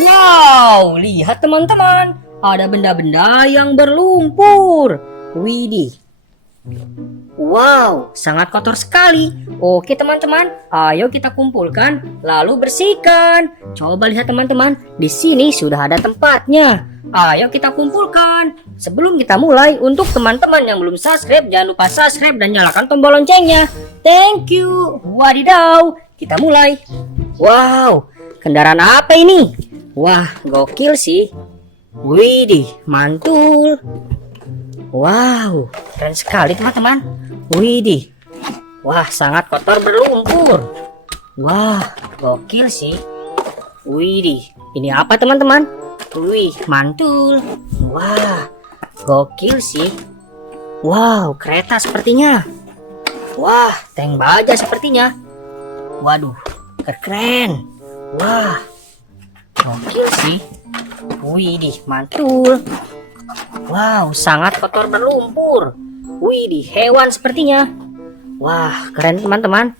Wow, lihat teman-teman, ada benda-benda yang berlumpur. Widih. Wow, sangat kotor sekali. Oke teman-teman, ayo kita kumpulkan lalu bersihkan. Coba lihat teman-teman, di sini sudah ada tempatnya. Ayo kita kumpulkan. Sebelum kita mulai, untuk teman-teman yang belum subscribe, jangan lupa subscribe dan nyalakan tombol loncengnya. Thank you. Wadidaw, kita mulai. Wow, kendaraan apa ini? Wah, gokil sih. Widih, mantul. Wow, keren sekali teman-teman. Widih. Wah, sangat kotor berlumpur. Wah, gokil sih. Widih, ini apa teman-teman? Wih, mantul. Wah, gokil sih. Wow, kereta sepertinya. Wah, tank baja sepertinya. Waduh, keren. Wah, gokil sih. Widih, mantul. Wow, sangat kotor berlumpur. Widih, hewan sepertinya. Wah, keren teman-teman.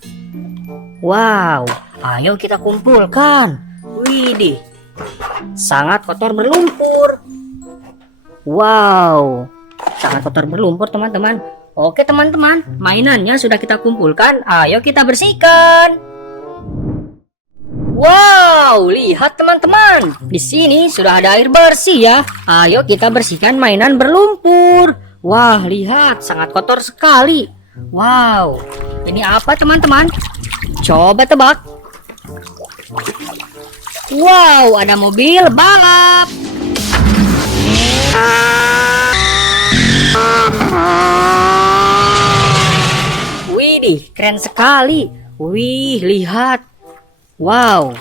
Wow, ayo kita kumpulkan. Widih, sangat kotor berlumpur. Wow, sangat kotor berlumpur teman-teman. Oke teman-teman, mainannya sudah kita kumpulkan. Ayo kita bersihkan. Wow, lihat teman-teman. Di sini sudah ada air bersih ya. Ayo kita bersihkan mainan berlumpur. Wah, lihat sangat kotor sekali. Wow, ini apa teman-teman? Coba tebak. Wow, ada mobil balap. Widih, keren sekali. Wih, lihat. Wow,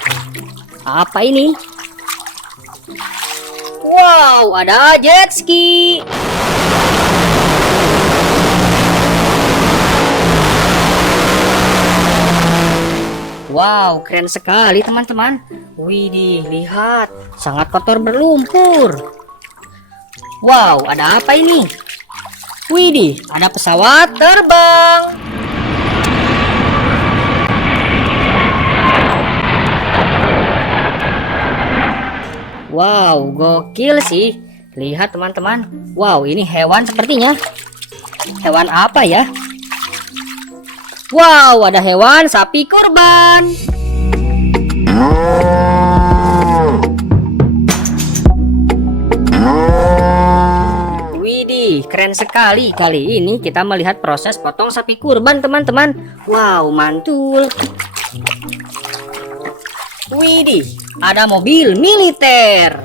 apa ini? Wow, ada jet ski. Wow, keren sekali teman-teman. Widih, lihat, sangat kotor berlumpur. Wow, ada apa ini? Widih, ada pesawat terbang. Wow, gokil sih. Lihat teman-teman. Wow, ini hewan sepertinya. Hewan apa ya? Wow, ada hewan sapi kurban. Widih, keren sekali. Kali ini kita melihat proses potong sapi kurban teman-teman. Wow, mantul. Widih, ada mobil militer.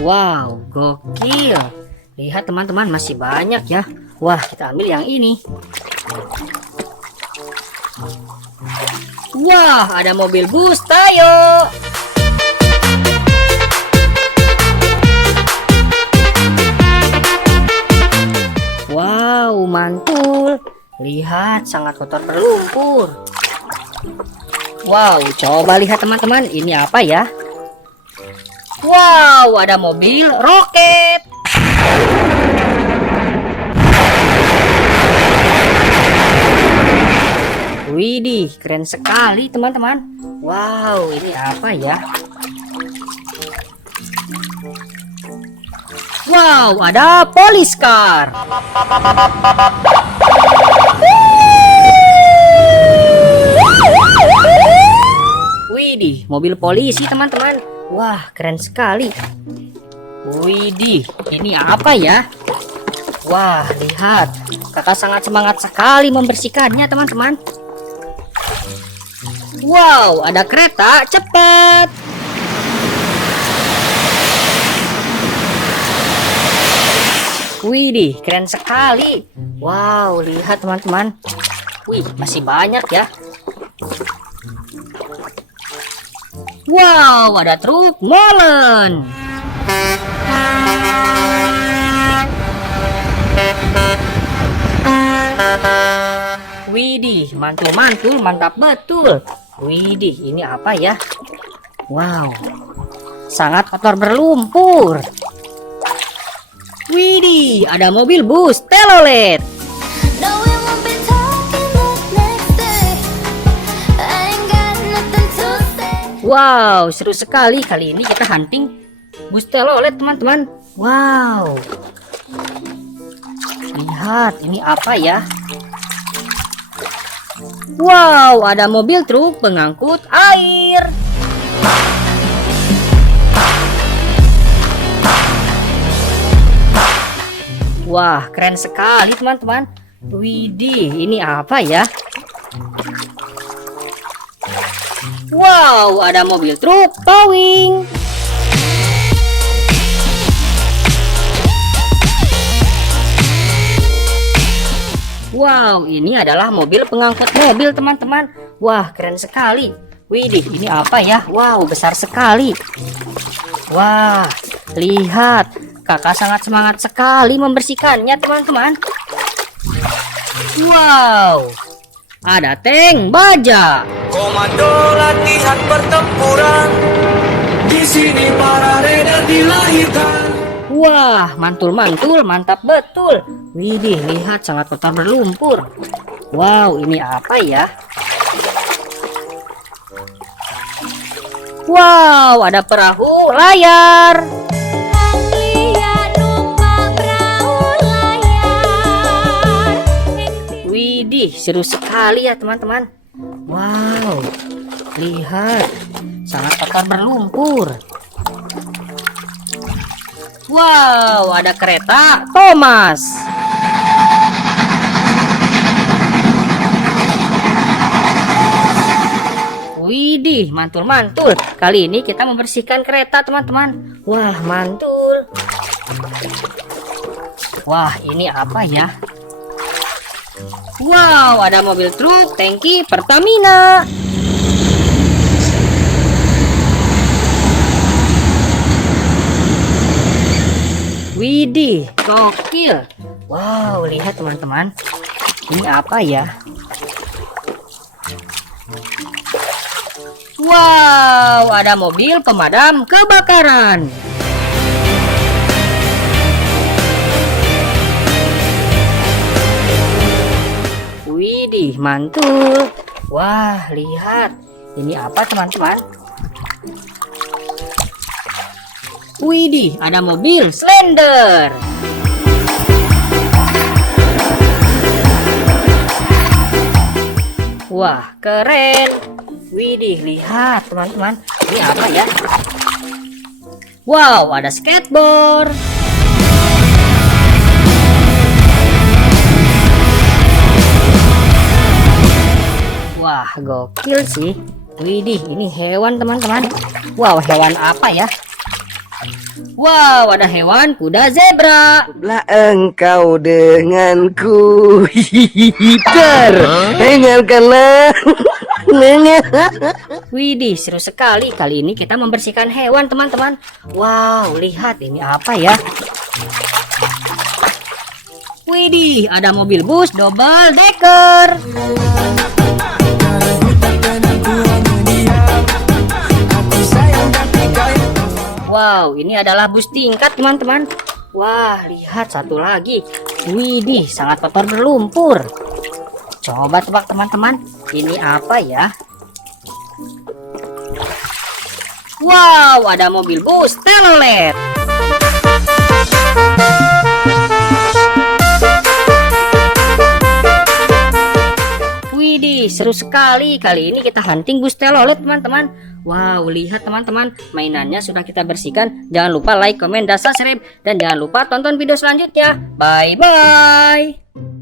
Wow, gokil. Lihat teman-teman, masih banyak ya. Wah, kita ambil yang ini. Wah, ada mobil bus Tayo. Wow, mantul. Lihat, sangat kotor berlumpur. Wow, coba lihat teman-teman, ini apa ya? Wow, ada mobil roket. Widih, keren sekali teman-teman. Wow, ini apa ya? Wow, ada police car. Widih, mobil polisi teman-teman. Wah, keren sekali. Widih, ini apa ya? Wah, lihat. Kakak sangat semangat sekali membersihkannya teman-teman. Wow, ada kereta cepat. Widih, keren sekali. Wow, lihat teman-teman. Wih, masih banyak ya. Wow, ada truk molen. Widih, mantul-mantul, mantap betul. Widih, ini apa ya? Wow, sangat kotor berlumpur. Widih, ada mobil bus telolet. Wow, seru sekali. Kali ini kita hunting bus telolet teman-teman. Wow, lihat ini apa ya? Wow, ada mobil truk pengangkut air. Wah, keren sekali teman-teman. Widih, ini apa ya? Wow, ada mobil truk towing. Wow, ini adalah mobil pengangkut mobil teman-teman. Wah, keren sekali. Widih, ini apa ya? Wow, besar sekali. Wah, lihat, kakak sangat semangat sekali membersihkannya teman-teman. Wow, ada tank baja. Komando latihan pertempuran. Di sini para raider dilahirkan. Wah, mantul-mantul, mantap betul. Widih, lihat sangat kotor berlumpur. Wow, ini apa ya? Wow, ada perahu layar. Widih, seru sekali ya teman-teman. Wow, lihat, sangat kotor berlumpur. Wow, ada kereta Thomas. Widih, mantul-mantul. Kali ini kita membersihkan kereta teman-teman. Wah, mantul. Wah, ini apa ya? Wow, ada mobil truk tangki Pertamina. Widih, gokil. Wow, lihat teman-teman. Ini apa ya? Wow, ada mobil pemadam kebakaran. Widih, mantul. Wah, lihat. Ini apa teman-teman? Widih, ada mobil Slender. Wah, keren. Widih, lihat teman-teman. Ini apa ya? Wow, ada skateboard. Wah, gokil sih. Widih, ini hewan teman-teman. Wow, hewan apa ya? Wow, ada hewan kuda zebra. Lah engkau denganku. Hihihitar. Dengarkanlah. Widih, seru sekali. Kali ini kita membersihkan hewan teman-teman. Wow, lihat ini apa ya? Widih, ada mobil bus double decker. Wow, ini adalah bus tingkat teman-teman. Wah, lihat satu lagi. Widih, sangat kotor berlumpur. Coba tebak teman-teman, ini apa ya? Wow, ada mobil bus telolet. Widih, seru sekali. Kali ini kita hunting bus telolet teman-teman. Wow, lihat teman-teman, mainannya sudah kita bersihkan. Jangan lupa like, komen, dan subscribe. Dan jangan lupa tonton video selanjutnya. Bye-bye.